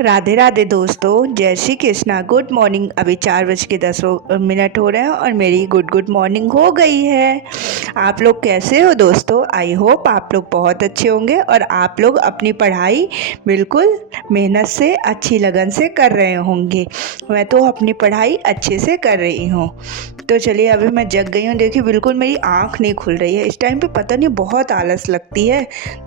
राधे राधे दोस्तों, जय Shri Krishna. Good morning. अभी 4:10 हो रहे हैं और मेरी गुड मॉर्निंग हो गई है। आप लोग कैसे हो दोस्तों? आई होप आप लोग बहुत अच्छे होंगे और आप लोग अपनी पढ़ाई बिल्कुल मेहनत से, अच्छी लगन से कर रहे होंगे। मैं तो अपनी पढ़ाई अच्छे से कर रही हूँ। तो चलिए, अभी मैं जग गई हूँ। देखिए, बिल्कुल मेरी आँख नहीं खुल रही है इस टाइम पे। पता नहीं, बहुत आलस लगती है।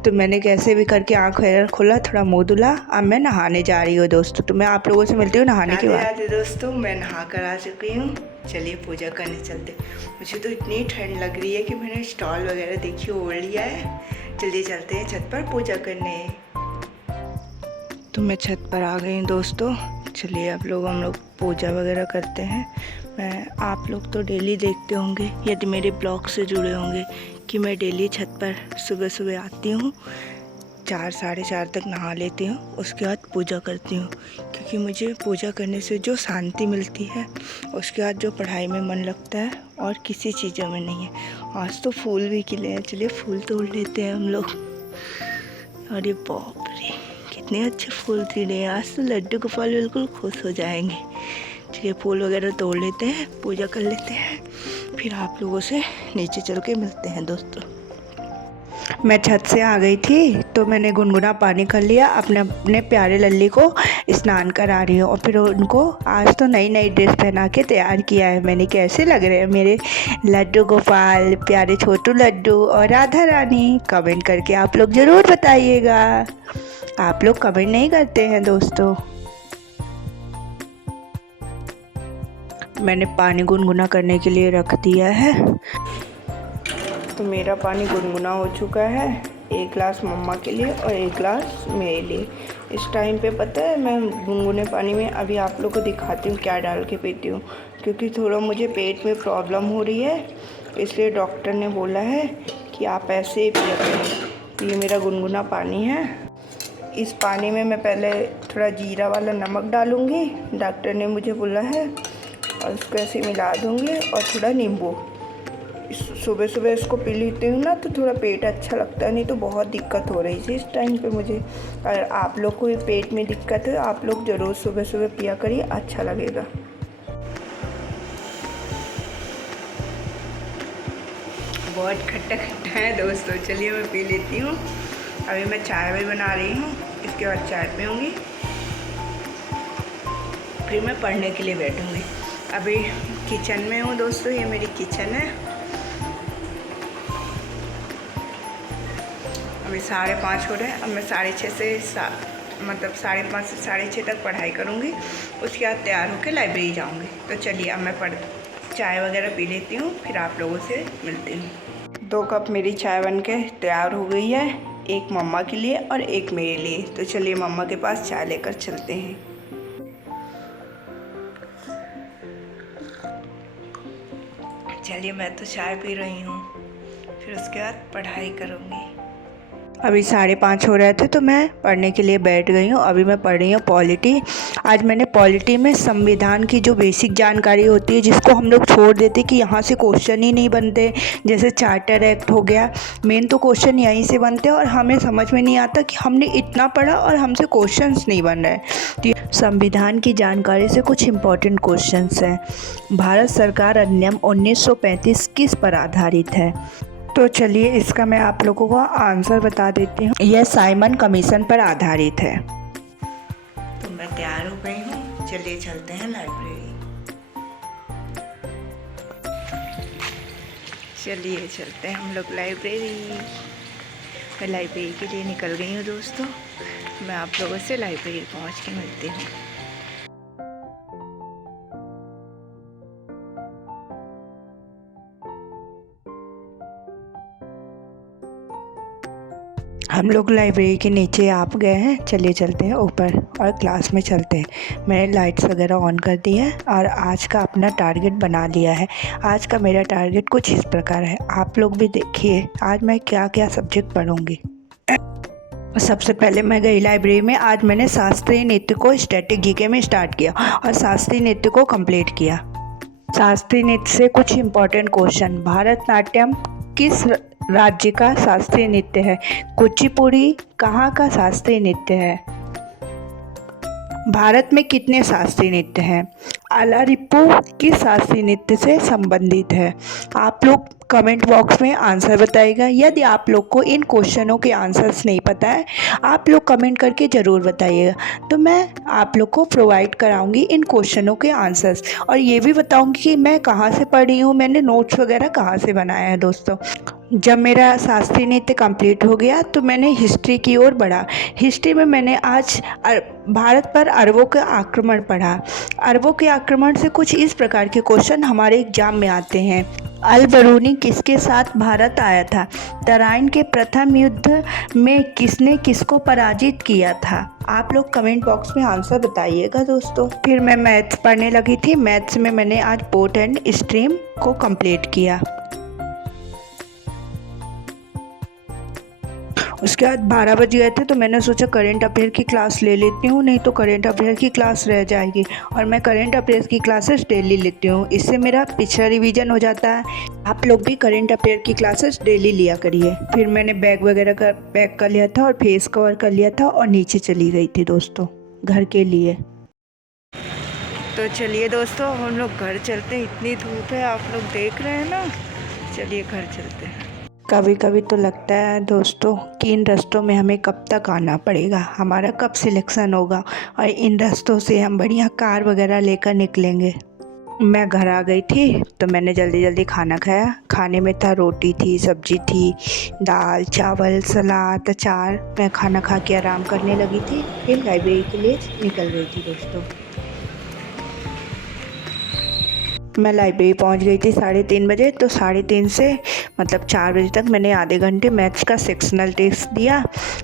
तो मैंने कैसे भी करके आँख वगैरह खोला, थोड़ा मुँह धुला। अब मैं नहाने जा रही हूँ दोस्तों। तो मैं आप लोगों से मिलती हूँ नहाने के बाद। राधे दोस्तों, मैं नहा कर आ चुकी हूँ। चलिए पूजा करने चलते। मुझे तो इतनी ठंड लग रही है कि मैंने स्टॉल वगैरह देखी ओढ़ लिया है। चलिए चलते हैं छत पर पूजा करने। तो मैं छत पर आ गई हूँ दोस्तों। चलिए अब हम लोग पूजा वगैरह करते हैं। आप लोग तो डेली देखते होंगे, यदि मेरे ब्लॉग से जुड़े होंगे, कि मैं डेली छत पर सुबह सुबह आती हूँ, 4 साढ़े 4 तक नहा लेती हूँ। उसके बाद पूजा करती हूँ, क्योंकि मुझे पूजा करने से जो शांति मिलती है, उसके बाद जो पढ़ाई में मन लगता है और किसी चीज़ों में नहीं है। आज तो फूल भी खिले हैं। चलिए फूल तोड़ लेते हैं हम लोग। अरे बाप रे, कितने अच्छे फूल खिले हैं। आज तो लड्डू गोपाल बिल्कुल खुश हो जाएंगे। चलिए फूल वगैरह तोड़ लेते हैं, पूजा कर लेते हैं, फिर आप लोगों से नीचे चल के मिलते हैं दोस्तों। मैं छत से आ गई थी तो मैंने गुनगुना पानी कर लिया। अपने अपने प्यारे लल्ली को स्नान करा रही हूँ और फिर उनको आज तो नई नई ड्रेस पहना के तैयार किया है मैंने। कैसे लग रहे हैं मेरे लड्डू गोपाल, प्यारे छोटू लड्डू और राधा रानी? कमेंट करके आप लोग ज़रूर बताइएगा। आप लोग कमेंट नहीं करते हैं दोस्तों। मैंने पानी गुनगुना करने के लिए रख दिया है। तो मेरा पानी गुनगुना हो चुका है। 1 गिलास मम्मा के लिए और 1 गिलास मेरे लिए। इस टाइम पे पता है, मैं गुनगुने पानी में अभी आप लोग को दिखाती हूँ क्या डाल के पीती हूँ, क्योंकि थोड़ा मुझे पेट में प्रॉब्लम हो रही है, इसलिए डॉक्टर ने बोला है कि आप ऐसे ही पिया करें। ये मेरा गुनगुना पानी है। इस पानी में मैं पहले थोड़ा जीरा वाला नमक डालूँगी, डॉक्टर ने मुझे बोला है, और उसको ऐसे मिला दूँगी और थोड़ा नींबू। सुबह सुबह इसको पी लेती हूँ ना, तो थोड़ा पेट अच्छा लगता है। नहीं तो बहुत दिक्कत हो रही थी इस टाइम पे मुझे। अगर आप लोग को पेट में दिक्कत है, आप लोग ज़रूर सुबह सुबह पिया करिए, अच्छा लगेगा। बहुत खट्टा खट्टा है दोस्तों। चलिए मैं पी लेती हूँ। अभी मैं चाय भी बना रही हूँ, इसके बाद चाय पीऊँगी, फिर मैं पढ़ने के लिए बैठूँगी। अभी किचन में हूँ दोस्तों, ये मेरी किचन है। अभी 5:30 हो रहे हैं। अब मैं 6:30 से 5:30 से 6:30 तक पढ़ाई करूँगी। उसके बाद तैयार होकर लाइब्रेरी जाऊँगी। तो चलिए अब मैं चाय वगैरह पी लेती हूँ, फिर आप लोगों से मिलती हूँ। 2 कप मेरी चाय बनके तैयार हो गई है, एक मम्मा के लिए और एक मेरे लिए। तो चलिए मम्मा के पास चाय लेकर चलते हैं। चलिए मैं तो चाय पी रही हूँ, फिर उसके बाद पढ़ाई करूँगी। अभी 5:30 हो रहे थे तो मैं पढ़ने के लिए बैठ गई हूँ। अभी मैं पढ़ रही हूँ पॉलिटी। आज मैंने पॉलिटी में संविधान की जो बेसिक जानकारी होती है, जिसको हम लोग छोड़ देते कि यहाँ से क्वेश्चन ही नहीं बनते, जैसे चार्टर एक्ट हो गया, मेन तो क्वेश्चन यहीं से बनते हैं और हमें समझ में नहीं आता कि हमने इतना पढ़ा और हमसे क्वेश्चंस नहीं बन रहे। तो संविधान की जानकारी से कुछ इम्पोर्टेंट क्वेश्चंस हैं। भारत सरकार अधिनियम 1935 किस पर आधारित है? तो चलिए इसका मैं आप लोगों को आंसर बता देती हूँ। यह साइमन कमीशन पर आधारित है। तो मैं तैयार हो गई हूँ, चलिए चलते हैं लाइब्रेरी। चलिए चलते हैं हम लोग लाइब्रेरी। मैं लाइब्रेरी के लिए निकल गई हूँ दोस्तों। मैं आप लोगों से लाइब्रेरी पहुँच के मिलती हूँ। हम लोग लाइब्रेरी के नीचे आप गए हैं। चलिए चलते हैं ऊपर और क्लास में चलते हैं। मैंने लाइट्स वगैरह ऑन कर दी है और आज का अपना टारगेट बना लिया है। आज का मेरा टारगेट कुछ इस प्रकार है, आप लोग भी देखिए आज मैं क्या क्या सब्जेक्ट पढ़ूंगी। सबसे पहले मैं गई लाइब्रेरी में। आज मैंने शास्त्रीय नृत्य को स्टैटिक जीके में स्टार्ट किया और शास्त्रीय नृत्य को कंप्लीट किया। शास्त्रीय नृत्य से कुछ इम्पोर्टेंट क्वेश्चन। भारतनाट्यम किस राज्य का शास्त्रीय नृत्य है? कुचिपुड़ी कहाँ का शास्त्रीय नृत्य है? भारत में कितने शास्त्रीय नृत्य हैं? अलारिप्पू किस शास्त्रीय नृत्य से संबंधित है? आप लोग कमेंट बॉक्स में आंसर बताइएगा। यदि आप लोग को इन क्वेश्चनों के आंसर्स नहीं पता है, आप लोग कमेंट करके ज़रूर बताइएगा, तो मैं आप लोग को प्रोवाइड कराऊंगी इन क्वेश्चनों के आंसर्स, और ये भी बताऊंगी कि मैं कहाँ से पढ़ी हूँ, मैंने नोट्स वगैरह कहाँ से बनाया है। दोस्तों, जब मेरा शास्त्रीय नृत्य कंप्लीट हो गया तो मैंने हिस्ट्री की ओर बढ़ा। हिस्ट्री में मैंने आज भारत पर अरबों का आक्रमण पढ़ा। अरबों के आक्रमण से कुछ इस प्रकार के क्वेश्चन हमारे एग्जाम में आते हैं। अल बरूनी किसके साथ भारत आया था? तराइन के प्रथम युद्ध में किसने किसको पराजित किया था? आप लोग कमेंट बॉक्स में आंसर बताइएगा दोस्तों। फिर मैं मैथ्स पढ़ने लगी थी। मैथ्स में मैंने आज बोट एंड स्ट्रीम को कंप्लीट किया। उसके बाद 12 बज गए थे तो मैंने सोचा करेंट अफेयर की क्लास ले लेती हूँ, नहीं तो करेंट अफेयर की क्लास रह जाएगी, और मैं करेंट अफेयर की क्लासेस डेली लेती हूँ। इससे मेरा पिछड़ा रिवीजन हो जाता है। आप लोग भी करेंट अफेयर की क्लासेस डेली लिया करिए। फिर मैंने बैग वगैरह का पैक कर लिया था और फेस कवर कर लिया था और नीचे चली गई थी दोस्तों घर के लिए। तो चलिए दोस्तों, हम लोग घर चलते हैं। इतनी धूप है, आप लोग देख रहे हैं ना। चलिए घर चलते हैं। कभी कभी तो लगता है दोस्तों कि इन रास्तों में हमें कब तक आना पड़ेगा, हमारा कब सिलेक्शन होगा और इन रास्तों से हम बढ़िया कार वगैरह लेकर निकलेंगे। मैं घर आ गई थी तो मैंने जल्दी जल्दी खाना खाया। खाने में था रोटी थी, सब्जी थी, दाल चावल सलाद अचार। मैं खाना खा के आराम करने लगी थी। फिर लाइब्रेरी के लिए निकल गई थी दोस्तों। मैं लाइब्रेरी पहुंच गई थी 3:30 बजे। तो 3:30 से मतलब 4 बजे तक मैंने आधे घंटे मैथ्स का सेक्शनल टेस्ट दिया।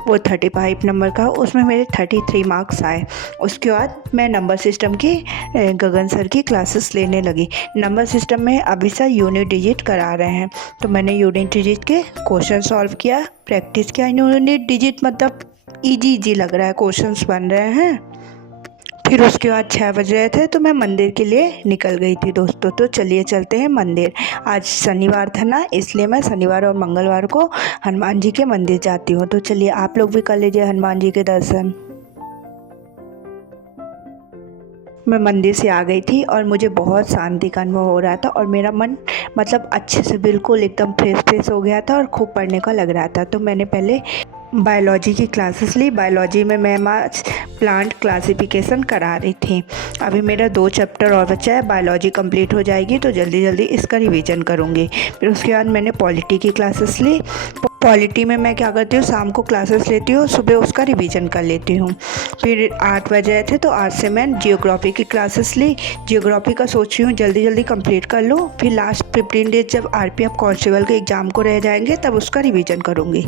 वो 35 नंबर का, उसमें मेरे 33 मार्क्स आए। उसके बाद मैं नंबर सिस्टम की गगन सर की क्लासेस लेने लगी। नंबर सिस्टम में अभी सर यूनिट डिजिट करा रहे हैं, तो मैंने यूनिट डिजिट के क्वेश्चन सॉल्व किया, प्रैक्टिस किया। यूनिट डिजिट मतलब ईजी लग रहा है, क्वेश्चंस बन रहे हैं। फिर उसके बाद 6 बज रहे थे तो मैं मंदिर के लिए निकल गई थी दोस्तों। तो चलिए चलते हैं मंदिर। आज शनिवार था ना, इसलिए मैं शनिवार और मंगलवार को हनुमान जी के मंदिर जाती हूँ। तो चलिए आप लोग भी कर लीजिए हनुमान जी के दर्शन। मैं मंदिर से आ गई थी और मुझे बहुत शांति का अनुभव हो रहा था, और मेरा मन मतलब अच्छे से बिल्कुल एकदम फ्रेश हो गया था और खूब पढ़ने का लग रहा था। तो मैंने पहले बायोलॉजी की क्लासेस ली। बायोलॉजी में मैं आज प्लांट क्लासिफिकेशन करा रही थी। अभी मेरा 2 चैप्टर और बचा है, बायोलॉजी कंप्लीट हो जाएगी तो जल्दी जल्दी इसका रिवीजन करूँगी। फिर उसके बाद मैंने पॉलिटी की क्लासेस ली। पॉलिटी में मैं क्या करती हूँ, शाम को क्लासेस लेती हूँ, सुबह उसका रिवीजन कर लेती हूँ। फिर 8 बजे थे तो 8 से मैं जियोग्राफी की क्लासेस ली। जियोग्राफी का सोच रही हूँ जल्दी जल्दी कंप्लीट कर लूँ, फिर लास्ट 15 डेज जब RPF कांस्टेबल के एग्ज़ाम को रह जाएंगे तब उसका रिवीजन करूँगी।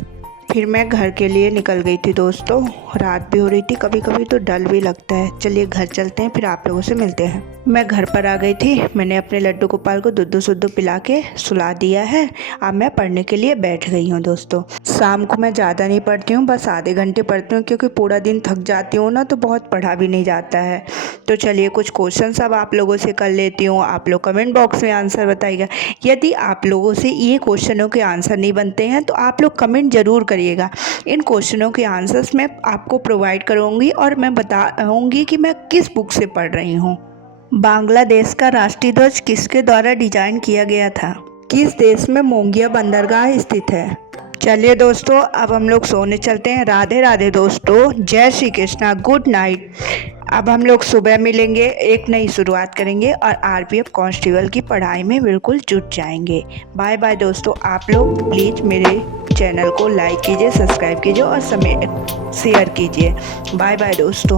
फिर मैं घर के लिए निकल गई थी दोस्तों। रात भी हो रही थी, कभी कभी तो डर भी लगता है। चलिए घर चलते हैं, फिर आप लोगों से मिलते हैं। मैं घर पर आ गई थी। मैंने अपने लड्डू गोपाल को दूध शुद्ध पिला के सुला दिया है। अब मैं पढ़ने के लिए बैठ गई हूँ दोस्तों। शाम को मैं ज़्यादा नहीं पढ़ती हूँ, बस आधे घंटे पढ़ती हूँ, क्योंकि पूरा दिन थक जाती हूँ ना, तो बहुत पढ़ा भी नहीं जाता है। तो चलिए कुछ क्वेश्चन अब आप लोगों से कर लेती हूँ। आप लोग कमेंट बॉक्स में आंसर बताइएगा। यदि आप लोगों से ये क्वेश्चनों के आंसर नहीं बनते हैं तो आप लोग कमेंट ज़रूर करिएगा। इन क्वेश्चनों के आंसर्स मैं आपको प्रोवाइड करूँगी और मैं बताऊँगी कि मैं किस बुक से पढ़ रही हूँ। बांग्लादेश का राष्ट्रीय ध्वज किसके द्वारा डिजाइन किया गया था? किस देश में मोंगिया बंदरगाह स्थित है? चलिए दोस्तों, अब हम लोग सोने चलते हैं। राधे राधे दोस्तों, जय श्री कृष्णा, गुड नाइट। अब हम लोग सुबह मिलेंगे, एक नई शुरुआत करेंगे और RPF कांस्टेबल की पढ़ाई में बिल्कुल जुट जाएंगे। बाय बाय दोस्तों। आप लोग प्लीज़ मेरे चैनल को लाइक कीजिए, सब्सक्राइब कीजिए और शेयर कीजिए। बाय बाय दोस्तों।